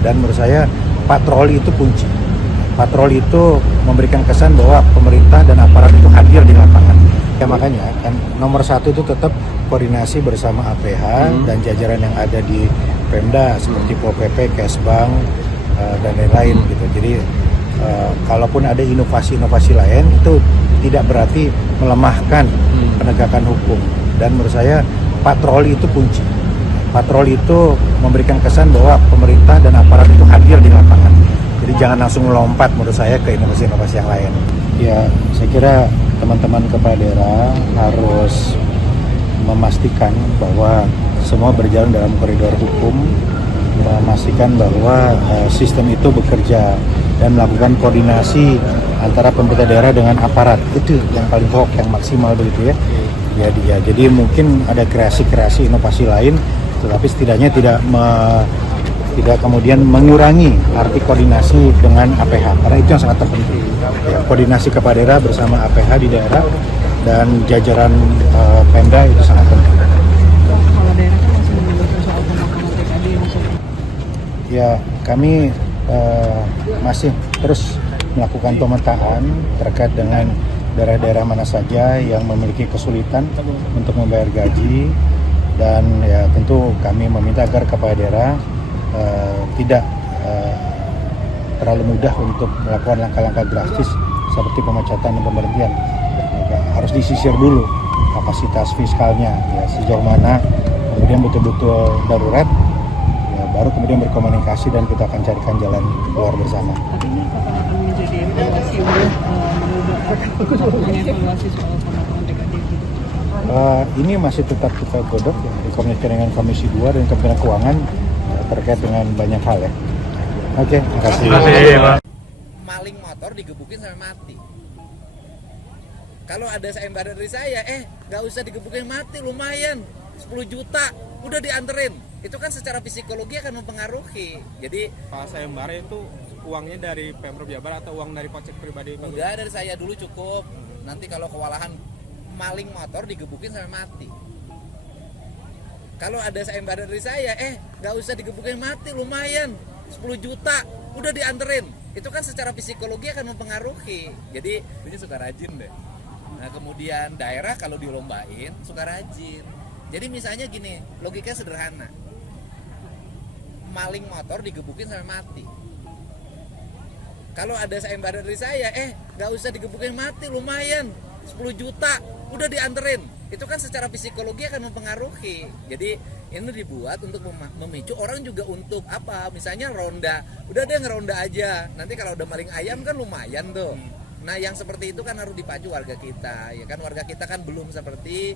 Dan menurut saya patroli itu kunci. Patroli itu memberikan kesan bahwa pemerintah dan aparat itu hadir di lapangan. Ya makanya kan nomor satu itu tetap koordinasi bersama APH dan jajaran yang ada di Pemda seperti Pol PP, Kesbang dan lain-lain gitu. Jadi kalaupun ada inovasi-inovasi lain itu tidak berarti melemahkan penegakan hukum. Dan menurut saya patroli itu kunci. Patroli itu memberikan kesan bahwa pemerintah dan aparat itu hadir di lapangan. Jadi jangan langsung melompat menurut saya ke inovasi-inovasi yang lain. Ya, saya kira teman-teman kepala daerah harus memastikan bahwa semua berjalan dalam koridor hukum, memastikan bahwa sistem itu bekerja dan melakukan koordinasi antara pemerintah daerah dengan aparat. Itu yang paling pokok, yang maksimal begitu ya. Jadi mungkin ada kreasi-kreasi inovasi lain, tetapi setidaknya tidak kemudian mengurangi arti koordinasi dengan APH, karena itu yang sangat terpenting. Ya, koordinasi kepala daerah bersama APH di daerah dan jajaran Pemda itu sangat penting. Kepala daerah kan masih menunggu soal pemakaman TKD maksudnya. Ya, kami masih terus melakukan pemetaan terkait dengan daerah-daerah mana saja yang memiliki kesulitan untuk membayar gaji, dan ya tentu kami meminta agar kepala daerah tidak terlalu mudah untuk melakukan langkah-langkah drastis seperti pemecatan dan pemberhentian. Ya, harus disisir dulu kapasitas fiskalnya, ya, sejauh mana kemudian betul-betul darurat, ya, baru kemudian berkomunikasi dan kita akan carikan jalan keluar bersama. Tapi ini kapan akan menjadi evaluasi untuk mengubah evaluasi soal pemakaman TKD gitu? Ini masih tetap kita godok ya, dikomunikasikan dengan Komisi 2 dan Kementerian Keuangan terkait dengan banyak hal ya. Oke, terima kasih. Maling motor digebukin sampai mati. Kalau ada sayembara dari saya, nggak usah digebukin mati, lumayan 10 juta, udah dianterin. Itu kan secara psikologi akan mempengaruhi. Jadi Pak sayembara itu uangnya dari Pemprov Jabar atau uang dari kocek pribadi? enggak, dari saya dulu cukup. Nanti kalau kewalahan maling motor digebukin sampai mati. Kalau ada sayembara dari saya, nggak usah digebukin mati, lumayan 10 juta, udah dianterin. Itu kan secara psikologi akan mempengaruhi. Jadi ini suka rajin deh. Nah kemudian daerah kalau dilombain suka rajin. Jadi misalnya gini, logika sederhana. Maling motor digebukin sampai mati. Kalau ada sayembara dari saya, nggak usah digebukin mati, lumayan 10 juta, udah dianterin. Itu kan secara psikologi akan mempengaruhi. Jadi ini dibuat untuk memicu orang juga untuk apa? Misalnya ronda, udah deh ngeronda aja. Nanti kalau udah maling ayam kan lumayan tuh. Nah yang seperti itu kan harus dipacu warga kita, ya kan, warga kita kan belum seperti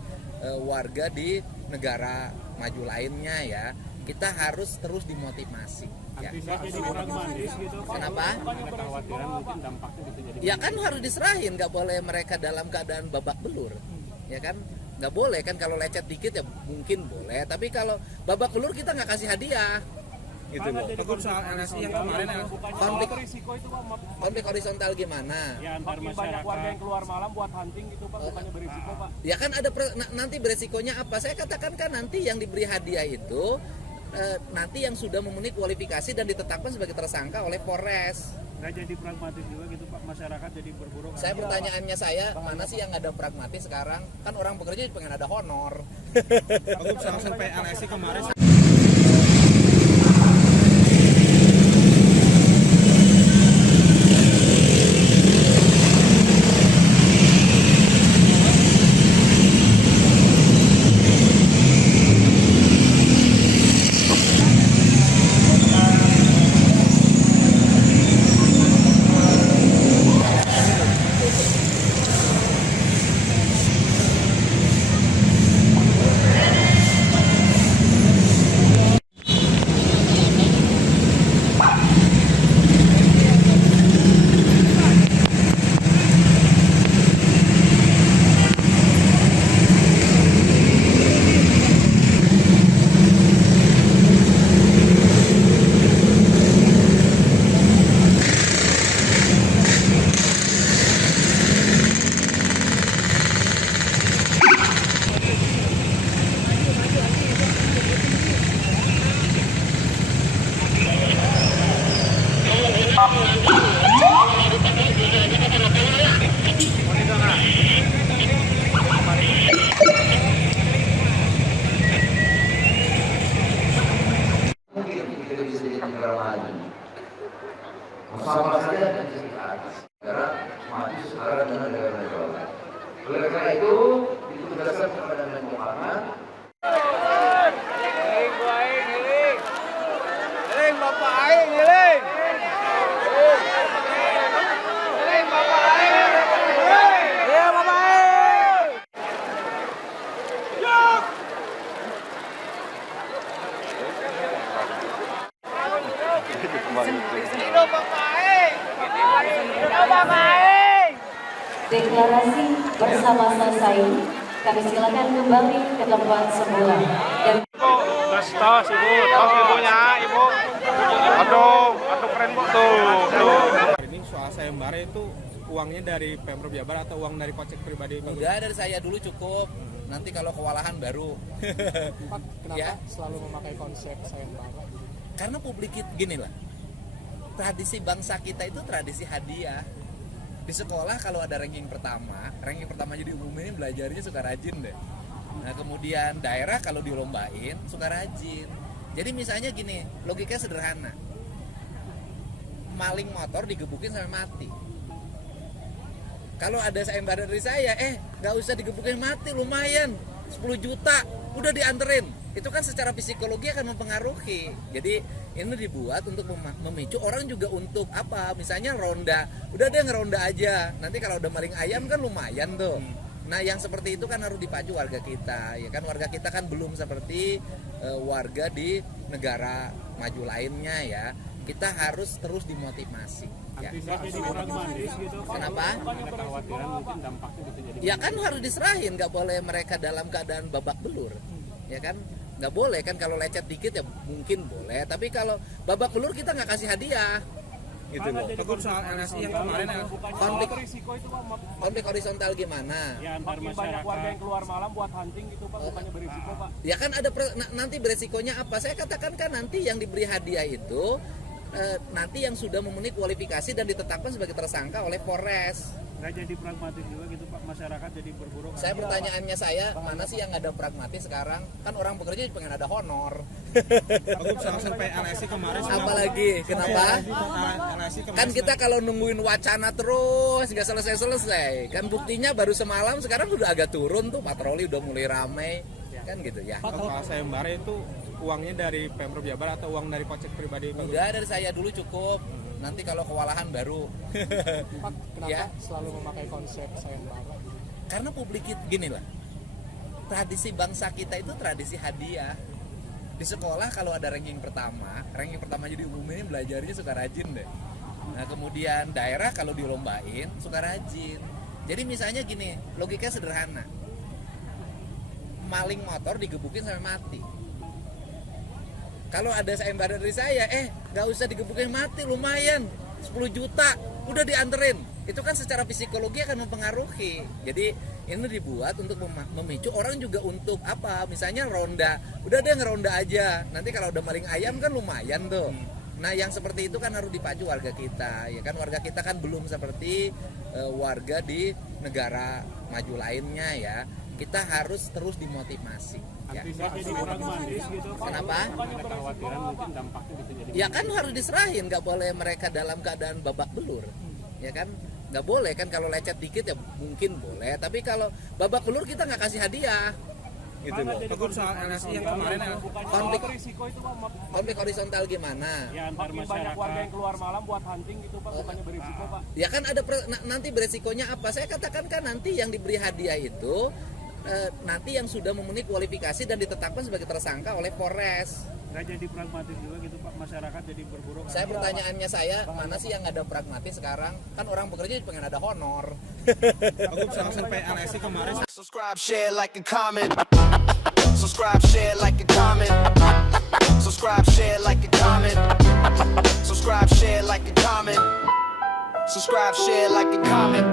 warga di negara maju lainnya ya. Kita harus terus dimotivasi. Ya. Kenapa? Ya kan harus diserahin, nggak boleh mereka dalam keadaan babak belur, ya kan? Nggak boleh kan, kalau lecet dikit ya mungkin boleh, tapi kalau babak belur kita nggak kasih hadiah. Gitu loh. Tegur soal LSI yang kemarin konflik horizontal gimana? Ya, makin banyak warga yang keluar malam buat hunting gitu Pak, bukannya berisiko Pak. Ya kan ada nanti beresikonya apa? Saya katakan kan nanti yang diberi hadiah itu nanti yang sudah memenuhi kualifikasi dan ditetapkan sebagai tersangka oleh Polres. Nggak jadi pragmatis juga gitu Pak, masyarakat jadi berburu. Saya pertanyaannya mana sih yang ada pragmatis sekarang? Kan orang bekerja pengen ada honor. Aku sampai LSI kemarin. sedikit negara maju. Sama saja dengan kita negara maju setara dengan negara-negara lain. Oleh karena itu ditugaskan kepada Menkomarna. Deklarasi bersama selesai. Kami silakan kembali ke tempat semula. Dan Tos, ibu, tos ibunya, ibu. Aduh keren bu tuh. Ini soal sayembara itu uangnya dari Pemprov Jabar atau uang dari kocek pribadi? Enggak, dari saya dulu cukup. Nanti kalau kewalahan baru. Pak, kenapa Ya. selalu memakai konsep sayembara? Karena publik gini lah. Tradisi bangsa kita itu tradisi hadiah. Di sekolah kalau ada ranking pertama jadi diumumin belajarnya suka rajin deh. Nah kemudian daerah kalau dilombain suka rajin. Jadi misalnya gini, logikanya sederhana. Maling motor digebukin sampai mati. Kalau ada sayembara dari saya, nggak usah digebukin mati, lumayan 10 juta, udah dianterin. Itu kan secara psikologi akan mempengaruhi. Jadi ini dibuat untuk memicu orang juga untuk apa? Misalnya ronda, udah deh ngeronda aja. Nanti kalau udah maling ayam kan lumayan tuh. Nah yang seperti itu kan harus dipacu warga kita, ya kan warga kita kan belum seperti warga di negara maju lainnya ya. Kita harus terus dimotivasi. Ya. Kenapa? Ya kan harus diserahin, nggak boleh mereka dalam keadaan babak belur, ya kan? Nggak boleh kan, kalau lecet dikit ya mungkin boleh, tapi kalau babak belur kita nggak kasih hadiah, gitu loh. Tegur soal LSI yang kemarin Konflik horizontal gimana? Ya, makin banyak warga yang keluar malam buat hunting gitu pak, bukannya berisiko pak. Ya kan ada nanti beresikonya apa? Saya katakan kan nanti yang diberi hadiah itu nanti yang sudah memenuhi kualifikasi dan ditetapkan sebagai tersangka oleh Polres. Nggak jadi pragmatis juga gitu pak, masyarakat jadi berburu. Saya pertanyaannya mana sih yang ada pragmatis sekarang? Kan orang bekerja pengen ada honor. Tegur soal survei LSI kemarin. Apalagi kenapa? LSI kemarin Kan kita kalau nungguin wacana terus nggak selesai. Kan buktinya baru semalam, sekarang udah agak turun tuh, patroli udah mulai ramai. Kan gitu ya. soal sayembara itu uangnya dari Pemprov Jabar atau uang dari kocek pribadi? Enggak, dari saya dulu cukup. Nanti kalau kewalahan baru. Pak, kenapa Ya. selalu memakai konsep sayembara? Karena publik gini lah. Tradisi bangsa kita itu tradisi hadiah. Di sekolah kalau ada ranking pertama jadi diumumin belajarnya suka rajin deh. Nah kemudian daerah kalau dilombain suka rajin. Jadi misalnya gini, logikanya sederhana. Maling motor digebukin sampai mati. Kalau ada sayembara dari saya, nggak usah digebukin mati, lumayan 10 juta, udah dianterin. Itu kan secara psikologi akan mempengaruhi. Jadi ini dibuat untuk memicu orang juga untuk apa? Misalnya ronda, udah deh ngeronda aja. Nanti kalau udah maling ayam kan lumayan tuh. Nah yang seperti itu kan harus dipacu warga kita, ya kan warga kita kan belum seperti warga di negara maju lainnya ya. Kita harus terus dimotivasi. Ya. Kenapa? Ya kan harus diserahin, nggak boleh mereka dalam keadaan babak belur, ya kan? Nggak boleh kan, kalau lecet dikit ya mungkin boleh, tapi kalau babak belur kita nggak kasih hadiah, gitu loh. Tegur soal LSI yang kemarin. Konflik horizontal gimana? Ya, makin banyak warga yang keluar malam buat hunting gitu pak, bukannya berisiko pak. Ya kan ada nanti beresikonya apa? Saya katakan kan nanti yang diberi hadiah itu nanti yang sudah memenuhi kualifikasi dan ditetapkan sebagai tersangka oleh Polres. Nggak jadi pragmatis juga gitu pak, masyarakat jadi berburu. Pertanyaannya mana sih yang ada pragmatis sekarang? Kan orang bekerja pengen ada honor. Tegur soal survei LSI kemarin. Subscribe, share, like, and comment. Subscribe, share, like, and comment. Subscribe, share, like, and comment. Subscribe, share, like, and comment. Subscribe, share, like, and comment.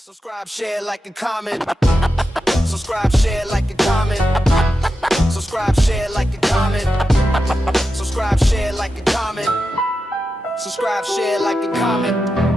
Subscribe, share, like, and comment. Subscribe, share, like, and comment. Subscribe, share, like, and comment. Subscribe, share, like, and comment. Subscribe, share, like, and comment.